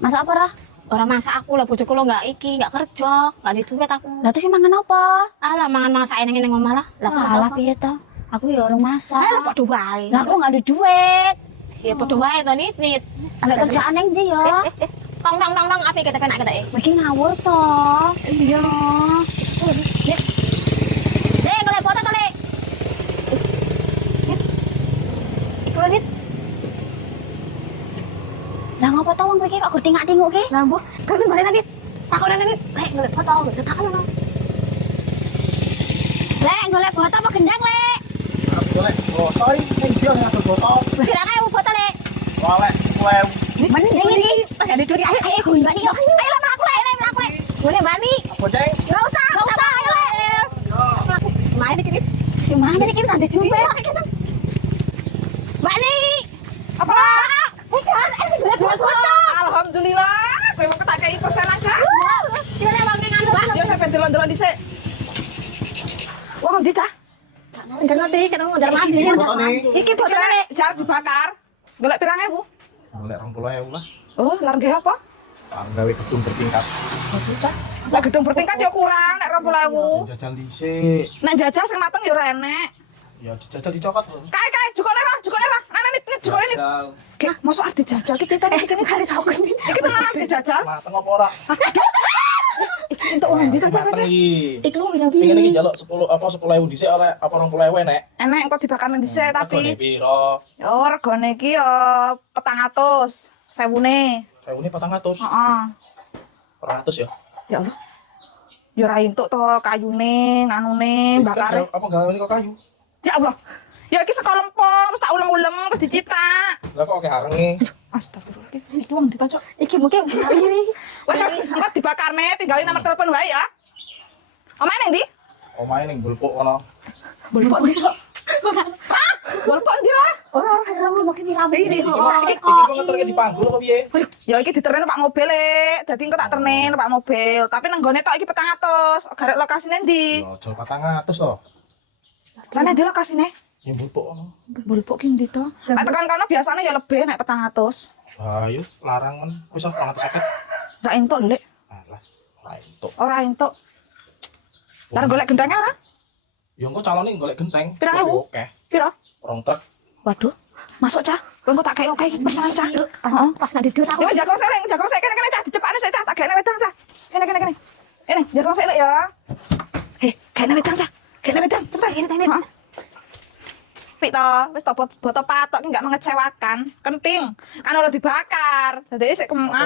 Masak apa, Rah? Orang masak aku lah, bojoku lo nggak kerja, nggak di duit aku. Lah terus mangan apa? Alah, mangan masak ini ngomong malah. Lah kalah piye ta? Aku ya orang masak. Alah, podo wae. Lah aku nggak ada duit. Siapa podo wae to nit. Ada kerjaan yang dia ya. Tong, api kita kena kita Lagi ngawur toh. Iya. Dek, golek foto to, Lek. Iku lho, Dit. Lah ngapa tau wong iki kok tingak-tinguk ki? Lah, Bu. Kan balik Nit. Takon Nit. Lek, golek foto, takon no. Lek, golek foto apa gendang, Lek? Golek foto iki dia ngatur foto. Kira kae foto, Lek. Golek kowe. Mending ini. Pas ada duit, ayo Gue mbak yo. Ayo lah, aku Lek. Boleh, Mbak Ni. Apa ceng? Enggak usah, ayo, Lek. Main dikit. Gimana nih kita santai juga ya? Mbak Ni. Apa? Golek foto. Alhamdulillah, kowe mau tak kei persen aja. Kira wong nganu, Mbak. Yo sampe delon-delon dhisik. Wong ndi cah? Enggak ngerti, ketemu mondar mandir. Foto nih. Iki botolnya nek jar dibakar. Golek pirang ewu? Golek 20.000 lah. Oh, lar nggih apa? Gawe gedung bertingkat. Lah gedung bertingkat yo kurang nek 20.000. Jajal dhisik. Nek jajal sing mateng yo ora enek. Ya dijajal dicokot lho. Kae jukone lah. Nana nit jukone nit. Jajal. Ki, mosok arep dijajal ki kita iki kali cokot. Iki tenan arep dijajal. Mateng apa ora? Iki entuk wong ndi ta cah? Mateng iki. Iku lu Sing ngene iki njaluk 10.000 dhisik oleh apa 20.000 enek. Enek engko dibakar nang dhisik Regane tapi piro? yo regane iki yo 400. Sewune. Sewune 400. Heeh. 400 ya. Ya Allah. Yo ra entuk to kayune, nganune, bakare. Apa gawe kok kayu? Ya Allah. Ya iki saka lempong, terus tak ulem-ulem, terus dicetak. Lah kok akeh harenge. Astagfirullah. Iki wong ditocok. Iki mungkin ini. Wes engko dibakarne, tinggalin nomor telepon wae ya. Omae ning ndi? Omahe ning Bulpuk kono. Bolpok ndi, Cok? Hah? Bolpok ndi ra? Ora mungkin rame Ini Iki kok ngeterke dipanggul apa piye? Ya iki diterne Pak mobil, Lek. Dadi engko tak terne Pak mobil. Tapi nang gone tok iki 400. Garek lokasine ndi? Ya aja 400 to. Mana ndi lokasine? Ya Bulpuk kono. Bolpok ki ndi to? Nek tekan kono biasane ya lebih nek 400. Ayo larangan wis 450. Ra entuk lho, Lek. Alah, ora entuk. Ora entuk. Lah golek gendangnya ora? Ya engko calone golek genteng. Pirang ewu? Oke. Piro? Rong truk. Waduh. Masuk cah. Engko tak kei oke iki pesanan cah. Heeh. pas nggak duduk aku. Yo jago seleng kene cah dicepakne sik cah, tak gaene wedang cah. Kene. Ini jago sik Lek ya. Gaene wedang cah. Gaene wedang, cepet ini. Heeh. Pik to, wis to boto patok ki enggak mengecewakan. Kenting. Kan ora dibakar. Dadi sik keman.